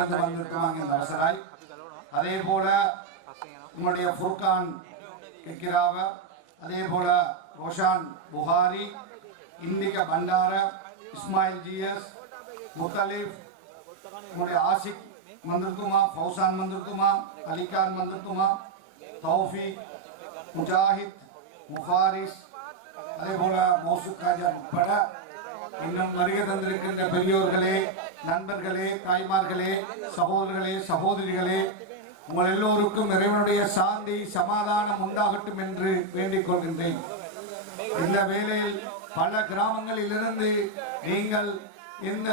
இருந்து வந்திருக்காங்க இந்த அவசராய். அதே போல உங்களுடைய ஃபுர்கான் கிக்கிராவ, அதே போல ரோஷான் புகாரி, இந்திக பண்டார, இஸ்மாயில் ஜிஎஸ், முத்தலிஃப், உங்களுடைய ஆசிக் மந்திருக்குமா, ஃபௌசான் மந்திருக்குமா, அலிகான் மந்திருக்குமா, தௌஃபீக், முஜாஹித், முஃபாரிஸ், அதே போல மௌசுக் காஜா உட்பட இன்னும் வருகை தந்திருக்கின்ற பெரியோர்களே, நண்பர்களே, தாய்மார்களே, சகோதரர்களே, சகோதரிகளே, உங்கள் எல்லோருக்கும் இறைவனுடைய சாந்தி சமாதானம் உண்டாகட்டும் என்று வேண்டிக் கொள்கின்றேன். இந்த வேளையில் பல கிராமங்களில் இருந்து நீங்கள் இந்த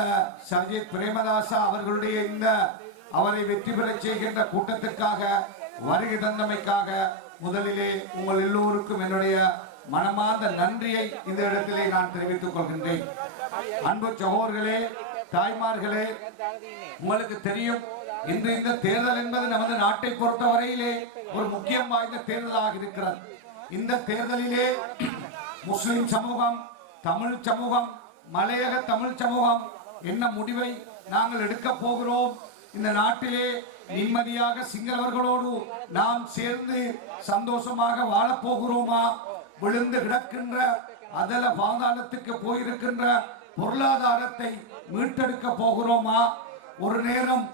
சஜித் பிரேமதாசா அவர்களுடைய இந்த அவரை வெற்றி பெற செய்கின்ற கூட்டத்திற்காக வருகை தந்தமைக்காக முதலிலே உங்கள் எல்லோருக்கும் என்னுடைய மனமார்ந்த நன்றியை இந்த இடத்திலே நான் தெரிவித்துக் கொள்கின்றேன். அன்பு சகோதரர்களே, தாய்மார்களே, உங்களுக்கு தெரியும், இன்று இந்த தேர்தல் என்பது நமது நாட்டை பொறுத்தவரையிலே ஒரு முக்கியம் வாய்ந்த தேர்தலாக இருக்கிறது. இந்த தேர்தலிலே முஸ்லிம் சமூகம், தமிழ் சமூகம், மலையக தமிழ் சமூகம் என்ன முடிவை நாங்கள் எடுக்க போகிறோம், இந்த நாட்டிலே நிம்மதியாக சிங்களவர்களோடு நாம் சேர்ந்து சந்தோஷமாக வாழப்போகிறோமா, விழுந்து கிடக்கின்ற அதல பாதாளத்துக்கு போயிருக்கின்ற பொருளாதாரத்தை மீட்டெடுக்க போகிறோமா, ஒரு நேரம்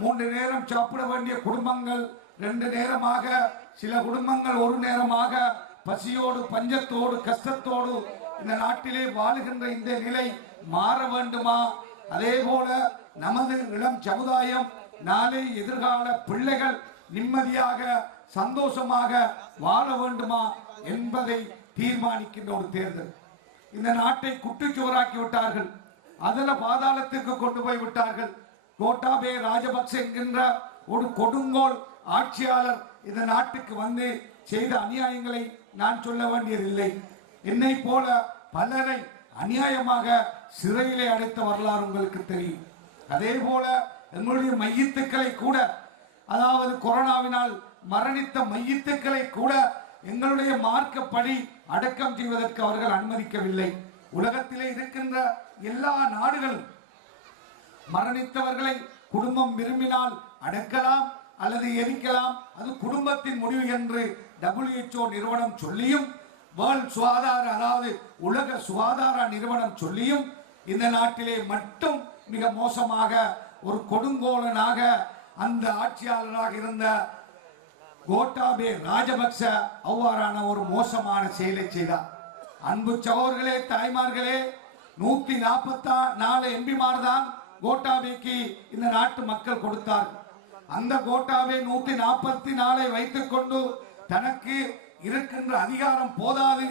3 நேரம் சாப்பிட வேண்டிய குடும்பங்கள் 2 நேரமாக, சில குடும்பங்கள் 1 நேரமாக பசியோடு பஞ்சத்தோடு கஷ்டத்தோடு இந்த நாட்டிலே வாழுகின்ற இந்த நிலை மாற வேண்டுமா? அதே போல நமது இளம் சமுதாயம், நாளை எதிர்கால பிள்ளைகள் நிம்மதியாக சந்தோஷமாக வாழ வேண்டுமா என்பதை தீர்மானிக்கின்ற ஒரு தேர்தல். இந்த நாட்டை குட்டிச்சுவராக்கி விட்டார்கள், அதல பாதாளத்திற்கு கொண்டு போய் விட்டார்கள். கோட்டாபே ராஜபக்ச என்கின்ற ஒரு கொடுங்கோல் ஆட்சியாளர் இந்த நாட்டுக்கு வந்து செய்த அநியாயங்களை நான் சொல்ல வேண்டியதில்லை. என்னை போல பலரை அநியாயமாக சிறையிலே அடைத்த வரலாறு உங்களுக்கு தெரியும். அதே போல எங்களுடைய மையத்துக்களை கூட, அதாவது கொரோனாவினால் மரணித்த மையத்துக்களை கூட எங்களுடைய மார்க்கப்படி அடக்கம் செய்வதற்கு அவர்கள் அனுமதிக்கவில்லை. உலகத்திலே இருக்கின்ற எல்லா நாடுகளும் மரணித்தவர்களை குடும்பம் விரும்பினால் அடக்கலாம் அல்லது எரிக்கலாம், அது குடும்பத்தின் முடிவு என்று WHO நிறுவனம் சொல்லியும், வேர்ல்ட் சுகாதார, அதாவது உலக சுகாதார நிறுவனம் சொல்லியும், இந்த நாட்டிலே மட்டும் மிக மோசமாக ஒரு கொடுங்கோலனாக அந்த ஆட்சியாளராக இருந்த கோட்டாபே ராஜபக்ச அவ்வாறான ஒரு மோசமான செயலை செய்தார். அன்பு சகோதரர்களே, தாய்மார்களே, 144 எம்பிமார் தான் கோட்டாபேக்கு இந்த நாட்டு மக்கள் கொடுத்தார்கள். அந்த கோட்டாபே 144 வைத்துக் கொண்டு தனக்கு இருக்கின்ற அதிகாரம் போதாது,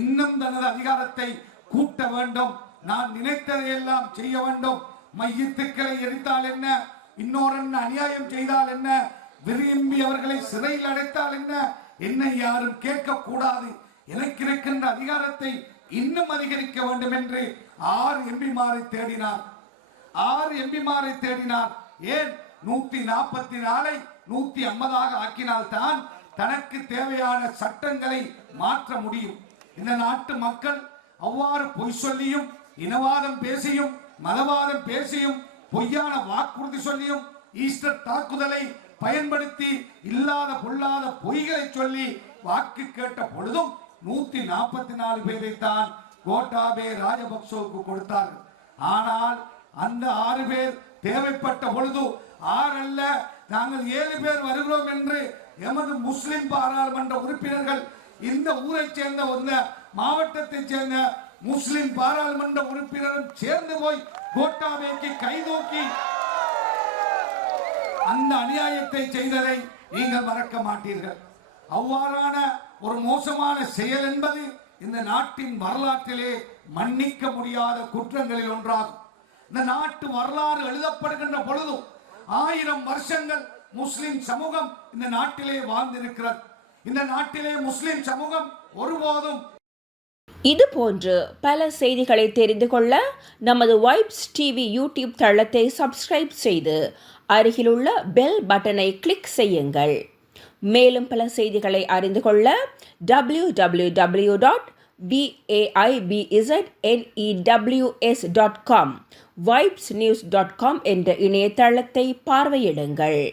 இன்னும் தனது அதிகாரத்தை கூட்ட வேண்டும், நான் நினைத்ததையெல்லாம் செய்ய வேண்டும். மையத்துக்களை எரித்தால் என்ன, இன்னொரு அநியாயம் செய்தால் என்ன, விரும்பி அவர்களை சிறையில் அடைத்தால் என்ன, என்னை யாரும் கேட்க கூடாது, எனக்கு இருக்கின்ற அதிகாரத்தை இன்னும் அதிகரிக்க வேண்டும் என்று 6 எம்பிமாரை தேடினார். 6 எம்பிமாரை தேடினார். ஏன் 144 150 ஆக்கினால் தான் தனக்கு தேவையான சட்டங்களை மாற்ற முடியும். இந்த நாட்டு மக்கள் அவ்வாறு பொய் சொல்லியும், இனவாதம் பேசியும், மதவாதம் பேசியும், பொய்யான வாக்குறுதி சொல்லியும், ஈஸ்டர் தாக்குதலை பயன்படுத்தி இல்லாத பொல்லாத பொய்களை சொல்லி வாக்கு கேட்ட பொழுதும் 144 பேரை தான் கோட்டாபே ராஜபக்சவுக்கு கொடுத்தார்கள். ஆனால் அந்த 6 பேர் தேவைப்பட்ட பொழுது 6 அல்ல, நாங்கள் 7 பேர் வருகிறோம் என்று எமது முஸ்லிம் பாராளுமன்ற உறுப்பினர்கள், இந்த ஊரை சேர்ந்த ஒரு மாவட்டத்தை சேர்ந்த முஸ்லிம் பாராளுமன்ற உறுப்பினரும் சேர்ந்து போய் கோட்டாபேக்கு கைதூக்கி அந்த அநியாயத்தை செய்ததை நீங்கள் மறக்க மாட்டீர்கள். அவ்வாறான ஒரு மோசமான செயல் என்பது இந்த நாட்டின் வரலாற்றிலே மன்னிக்க முடியாத குற்றங்களில் ஒன்றாகும். இந்த நாட்டு வரலாறு எழுதப்படுகின்ற பொழுதும் 1000 வருஷங்கள் முஸ்லிம் சமூகம் இந்த நாட்டிலே வாழ்ந்திருக்கிறது. இந்த நாட்டிலே முஸ்லிம் சமூகம் ஒருபோதும். இது போன்று பல செய்திகளை தெரிந்து கொள்ள நமது வைப்ஸ் டிவி யூடியூப் தளத்தை சப்ஸ்கிரைப் செய்து அருகிலுள்ள பெல் பட்டனை கிளிக் செய்யுங்கள். மேலும் பல செய்திகளை அறிந்து கொள்ள www.vibes.tv vaibznews.com, vibesnews.com என்ற இணையதளத்தை பார்வையிடுங்கள்.